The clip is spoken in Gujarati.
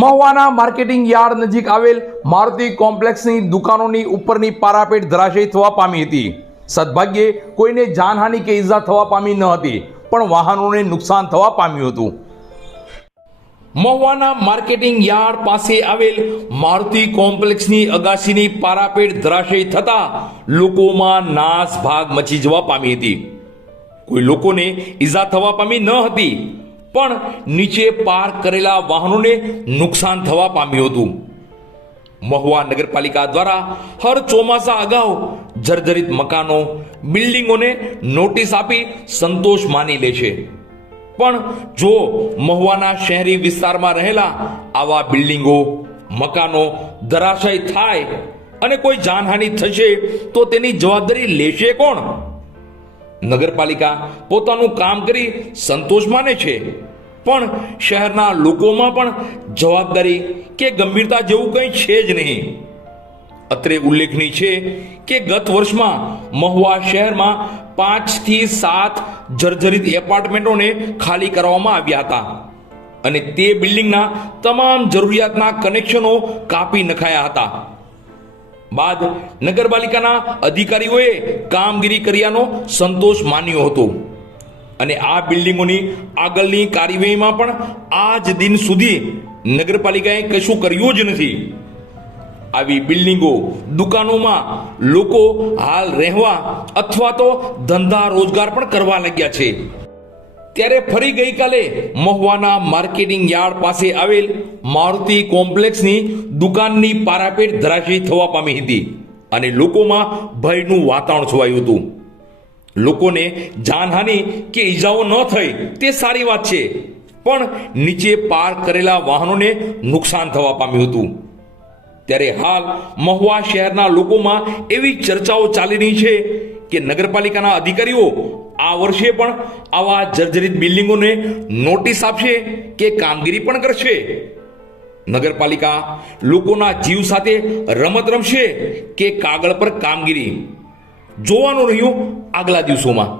મહુવાના માર્કેટિંગ યાર્ડ નજીક આવેલ મારુતિ કોમ્પ્લેક્સની દુકાનોની ઉપરની પારાપેટ ધરાશયી થવા પામી હતી. સદભાગ્યે કોઈને જાનહાનિ કે ઈજા થવા પામી ન હતી, પણ વાહનોને નુકસાન થવા પામ્યું હતું. મહુવાના માર્કેટિંગ યાર્ડ પાસે આવેલ મારુતિ કોમ્પ્લેક્સની અગાસીની પારાપેટ ધરાશયી થતા લોકોમાં નાસભાગ મચી જવા પામી હતી. કોઈ લોકોને ઈજા થવા પામી ન હતી, પણ નીચે પાર્ક કરેલા વાહનોને નુકસાન થવા પામ્યું હતું. મહુવા નગરપાલિકા દ્વારા હર ચોમાસા અગાઉ જર્જરિત મકાનો, બિલ્ડિંગોને નોટિસ આપી સંતોષ માની લે છે, પણ જો મહુવાના શહેરી વિસ્તારમાં રહેલા આવા બિલ્ડિંગો, મકાનો ધરાશાયી થાય અને કોઈ જાનહાનિ થશે તો તેની જવાબદારી લેશે કોણ? નગરપાલિકા પોતાનું કામ કરી સંતોષ માને છે, પણ શહેરના લોકોમાં પણ જવાબદારી કે ગંભીરતા જેવું કંઈ છે જ નહીં. અત્રે ઉલ્લેખનીય છે કે ગત વર્ષમાં મહુવા શહેરમાં 5 થી 7 જર્જરિત એપાર્ટમેન્ટોને ખાલી કરવામાં આવ્યા હતા અને તે બિલ્ડિંગના તમામ જરૂરિયાતના કનેક્શનો કાપી નખાયા હતા. બાદ નગરપાલિકાના અધિકારીઓએ કામગીરી કર્યાનો સંતોષ માન્યો હતો અને આ બિલ્ડિંગોની આગળની કાર્યવાહીમાં પણ આજ દિન સુધી નગરપાલિકાએ કશું કર્યું જ નથી. આવી બિલ્ડિંગો, દુકાનોમાં લોકો હાલ રહેવા અથવા તો ધંધા રોજગાર પણ કરવા લાગ્યા છે. ત્યારે ફરી ગઈકાલે મહુવાના માર્કેટિંગ યાર્ડ પાસે આવેલ મારુતિ કોમ્પ્લેક્સની દુકાનની પારાપેટ ધરાશયી થવા પામી હતી અને લોકોમાં ભયનું વાતાવરણ છવાયું હતું. લોકોને જાનહાનિ કે ઈજાઓ ન થઈ તે સારી વાત છે, પણ નીચે પાર્ક કરેલા વાહનોને નુકસાન થવા પામ્યું હતું. ત્યારે હાલ મહુવા શહેરના લોકોમાં એવી ચર્ચાઓ ચાલી રહી છે કે નગરપાલિકાના અધિકારીઓ આ વર્ષે પણ આવા જર્જરિત બિલ્ડિંગોને નોટિસ આપશે કે કામગીરી પણ કરશે. નગરપાલિકા લોકોના જીવ સાથે રમત રમશે કે કાગળ પર કામગીરી, જોવાનું રહ્યું આગલા દિવસોમાં.